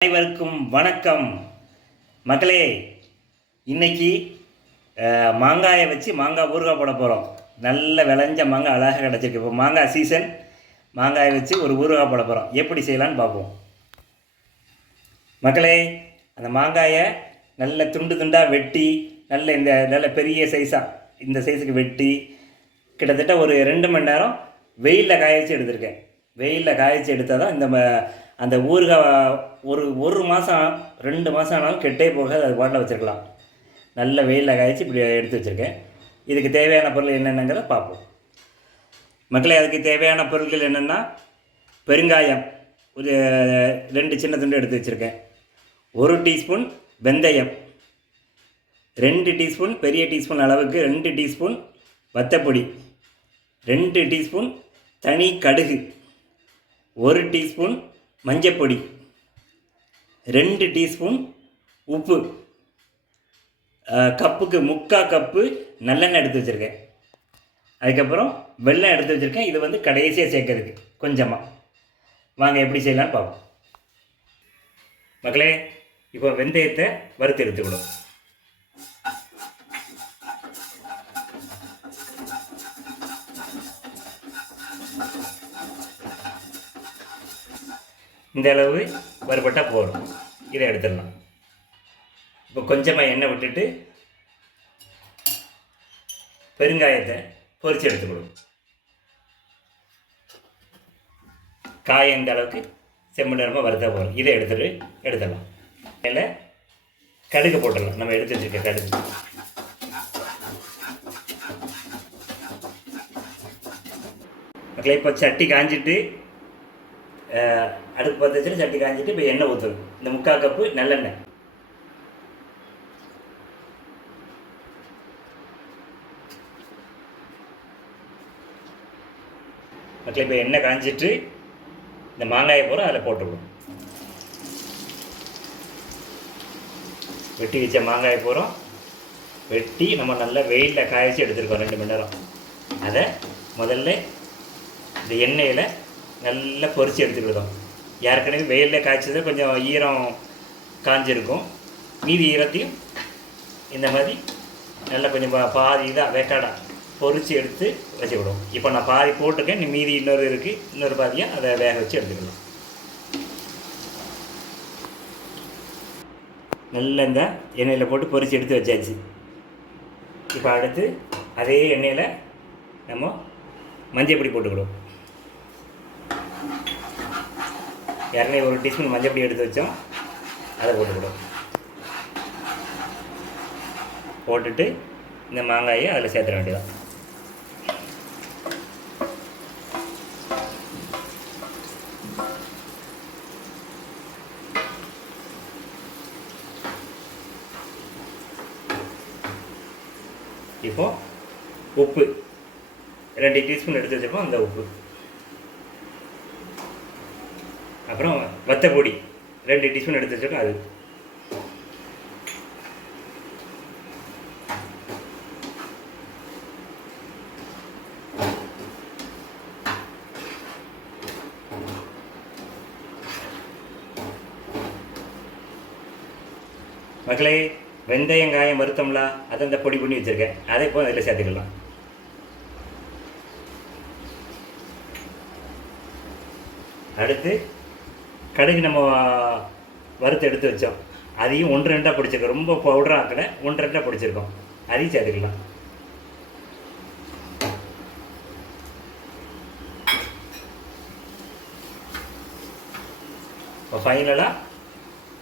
அனைவருக்கும் வணக்கம் மக்களே. இன்னைக்கு மாங்காயை வச்சு மாங்காய் ஊறுகாய் போட போகிறோம். நல்ல விளைஞ்ச மாங்காய் அழகாக கிடச்சிருக்கு. இப்போ மாங்காய் சீசன். மாங்காயை வச்சு ஒரு ஊறுகாய் போட போகிறோம். எப்படி செய்யலான்னு பார்ப்போம் மக்களே. அந்த மாங்காயை நல்ல துண்டு துண்டாக வெட்டி நல்ல பெரிய சைஸாக இந்த சைஸுக்கு வெட்டி கிட்டத்தட்ட ஒரு 2 மணி நேரம் வெயிலில் காய வச்சு எடுத்திருக்கேன். வெயிலில் காய வச்சு எடுத்தால் தான் இந்த அந்த ஊறுகாய் ஒரு மாதம் 2 மாதம் ஆனாலும் கெட்டே போக அது பாட்டில் வச்சுருக்கலாம். நல்ல வெயிலில் காய்ச்சி இப்படி எடுத்து வச்சுருக்கேன். இதுக்கு தேவையான பொருள் என்னென்னங்கிறத பார்ப்போம் மக்களே. அதுக்கு தேவையான பொருட்கள் என்னென்னா, பெருங்காயம் ஒரு 2 சின்ன துண்டு எடுத்து வச்சுருக்கேன். 1 டீஸ்பூன் வெந்தயம், 2 டீஸ்பூன் பெரிய டீஸ்பூன் அளவுக்கு 2 டீஸ்பூன் வத்தப்பொடி, 2 டீஸ்பூன் தனி கடுகு, 1 டீஸ்பூன் மஞ்சப்பொடி, 2 டீஸ்பூன் உப்பு, கப்புக்கு 3/4 கப்பு நல்லெண்ணெய் எடுத்து வச்சுருக்கேன். அதுக்கப்புறம் வெல்லம் எடுத்து வச்சுருக்கேன். இது கடைசியாக சேர்க்கறதுக்கு கொஞ்சமாக. வாங்க எப்படி செய்யலான்னு பார்ப்போம் மக்களே. இப்போ வெந்தயத்தை வறுத்து எடுத்துக்கணும். இந்த அளவு வறுபட்டால் போதும். இதை எடுத்துடலாம். இப்போ கொஞ்சமாக எண்ணெய் விட்டுட்டு பெருங்காயத்தை பொரித்து எடுத்துக்கணும். காயம் இந்த அளவுக்கு செம்மண் நிறமாக வறுத்தா போதும். இதை எடுத்துடலாம். அதில் கடுகு போட்டுடலாம். நம்ம எடுத்து வச்சுருக்க கடுகு. மக்களே, இப்போ சட்டி காஞ்சிட்டு அடுப்பு பற்ற வச்சுட்டு சட்டி காஞ்சிட்டு இப்போ எண்ணெய் ஊற்றணும். இந்த 3/4 கப்பு நல்லெண்ணெய். மக்களே, இப்போ எண்ணெய் காஞ்சிட்டு இந்த மாங்காயை பூரா அதில் போட்டுவிடும். வெட்டி வச்ச மாங்காயை பூரா வெட்டி நம்ம நல்லா வெயிலில் காய்ச்சி எடுத்துருக்கோம் 2 மணி நேரம். அதை முதல்ல இந்த எண்ணெயில் நல்லா பொரித்து எடுத்துக்கிட்டோம். ஏற்கனவே வெயிலில் காய்ச்சது கொஞ்சம் ஈரம் காஞ்சிருக்கும். மீதி ஈரத்தையும் இந்த மாதிரி நல்லா கொஞ்சம் பாதி இதாக வேக்காடாக பொரித்து எடுத்து வச்சுக்கிடுவோம். இப்போ நான் பாதி போட்டிருக்கேன். மீதி இன்னொரு இருக்குது. இன்னொரு பாதியாக அதை வேக வச்சு எடுத்துக்கலாம். நல்லா இந்த எண்ணெயில் போட்டு பொரித்து எடுத்து வச்சாச்சு. இப்போ அடுத்து அதே எண்ணெயில் நம்ம மஞ்சள் பொடி போட்டுக்கிடுவோம். ஏற்கனவே 1 டீஸ்பூன் மஞ்சள் பொடி எடுத்து வச்சோம். அதை போட்டுக்கிடுவோம். போட்டுட்டு இந்த மாங்காயை அதில் சேர்த்துட வேண்டியதான். இப்போது உப்பு 2 டீஸ்பூன் எடுத்து வச்சுப்போம். அந்த உப்பு, அப்புறம் வத்தப்பொடி 2 டீஸ்பூன் எடுத்து வச்சுருக்கோம். அது மக்களே, வெந்தயங்காயம் வறுத்தோம்ல, அதை இந்த பொடி பண்ணி வச்சுருக்கேன். அதை இப்போ அதில் சேர்த்துக்கலாம். அடுத்து கடுகு நம்ம வறுத்து எடுத்து வச்சோம். அதையும் 1-2 பிடிச்சிருக்கோம். ரொம்ப பவுடராக ஆக்கலை, 1-2 பிடிச்சிருக்கோம். அதையும் சேர்த்துக்கலாம். இப்போ ஃபைனலாக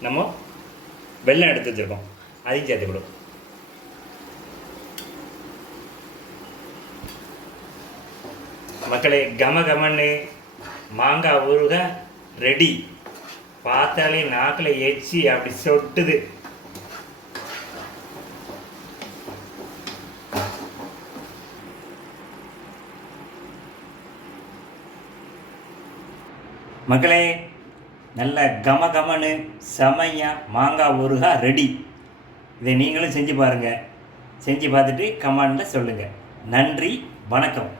நம்ம வெல்லம் எடுத்து வச்சுருக்கோம். அதையும் சேர்த்துக்கிடும். மக்களே, கமன்னு மாங்காய் ஊறுகாய் ரெடி. பார்த்தாலே நாக்கில் எச்சி அப்படி சொட்டுது. மக்களே, நல்ல கமன்னு செமையாக மாங்காய் ஊறுகாய் ரெடி. இதை நீங்களும் செஞ்சு பாருங்கள். செஞ்சு பார்த்துட்டு கமெண்டில் சொல்லுங்கள். நன்றி, வணக்கம்.